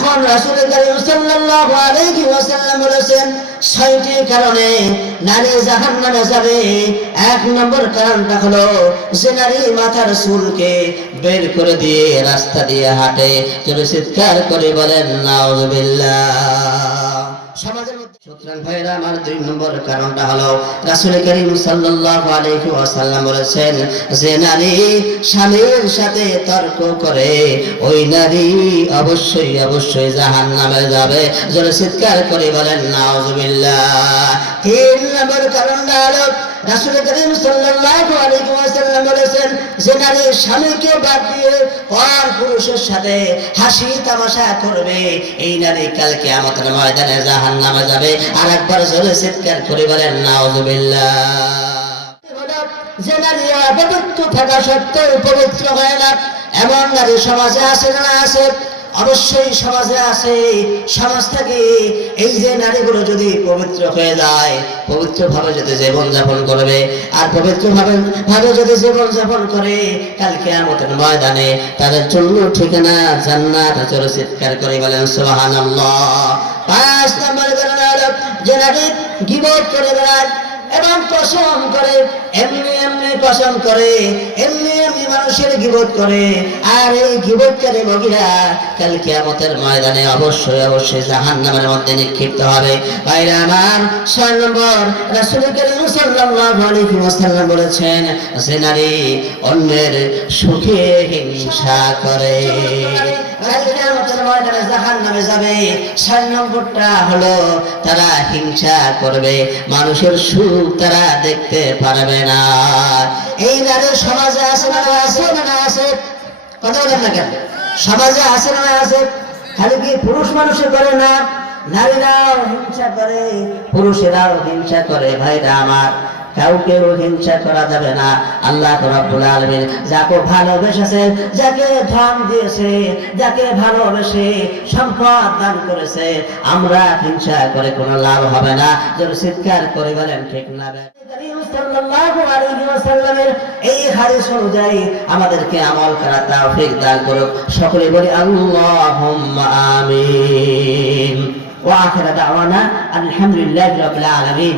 এখন রাসূল করিম সাল্লাল্লাহু আলাইহি ওয়াসাল্লাম বলেছেন 6টি কারণে নারী জাহান্নামে যাবে। 1 নম্বর কারণটা হলো যে নারী মাথার চুলকে বের করে দিয়ে রাস্তা দিয়ে হাঁটে, জোরে চিৎকার করে বলেন নাউযুবিল্লাহ। সমাজের মধ্যে সুতরাং ভাইরা আমার 2 নম্বর কারণটা হলো রাসূল করিম সাল্লাল্লাহু আলাইহি ওয়াসাল্লাম বলেছেন যে নারী স্বামীর সাথে তর্ক করে ওই নারী অবশ্যই অবশ্যই জাহান্নামে যাবে, জোরে চিৎকার করে বলেন নাউযুবিল্লাহ। 3 নম্বর কারণটা হলো রাসূল করিম সাল্লাল্লাহু আলাইহি ওয়াসাল্লাম বলেছেন যে নারী স্বামীকে বাদ দিয়ে আর পুরুষের সাথে হাসি তামাশা করবে এই নারী কাল কিয়ামতের ময়দানে জাহান্নামে যাবে। আরেকবার জোরে চিৎকার করে বলেন নাউযুবিল্লাহ। যে নারী অপবিত্র থাকা সত্ত্বেও পবিত্র হয় না এমন নারী সমাজে আছে না আছে? অবশ্যই সমাজে আছে। সমাজ থেকে এই যে নারীগুলো যদি পবিত্র হয়ে যায়, পবিত্রভাবে যদি জীবনযাপন করবে আর পবিত্রভাবে যদি জীবনযাপন করে কাল কিয়ামতের ময়দানে তাদের জন্য ঠিকানা জান্নাত। জোরে চিৎকার করে বলেন সুবহানাল্লাহ। 5 নম্বর কারণ হলো যে নারী গীবত করে বেড়ায় এবং পছন্দ করে, এমনি এমনি পছন্দ করে, এমনি এমনি মানুষের গীবত করে, আর এই গীবতকারী মহিলা কাল কিয়ামতের ময়দানে অবশ্যই অবশ্যই জাহান্নামের মধ্যে নিক্ষিপ্ত হবে। ভাইরা আমার 6 নম্বর রাসূল করিম সাল্লাল্লাহু আলাইহি ওয়াসাল্লাম বলেছেন যে নারী অন্যের সুখে হিংসা করে কাল কিয়ামতের ময়দানে জাহান্নামে যাবে। 6 নম্বরটা হলো তারা হিংসা করবে, মানুষের সুখ তারা দেখতে পারবে না। এই নারী সমাজে আছে না আছে না আছে? কথা বলেন না কেন? সমাজে আছে না আছে? খালি কি পুরুষ মানুষে করে না, নারীরাও হিংসা করে, পুরুষেরাও হিংসা করে। ভাইরা আমার কাউকেও হিংসা করা যাবে না। আল্লাহ রাব্বুল আলামিন যাকে ভালোবেসেছে, যাকে ধন দিয়েছে, যাকে ভালোবেসে সম্পদ দান করেছে, আমরা হিংসা করে কোনো লাভ হবে না। জোরে চিৎকার করে বলেন ঠিক না? সাল্লাল্লাহু আলাইহি ওয়াসাল্লামের এই হাদিস অনুযায়ী আমাদেরকে আমল করার তৌফিক দান করুক। সকলে বলি আল্লাহুম্মা আমিন। ওয়া আখিরু দাওয়ানা আলহামদুলিল্লাহি রাব্বিল আলামিন।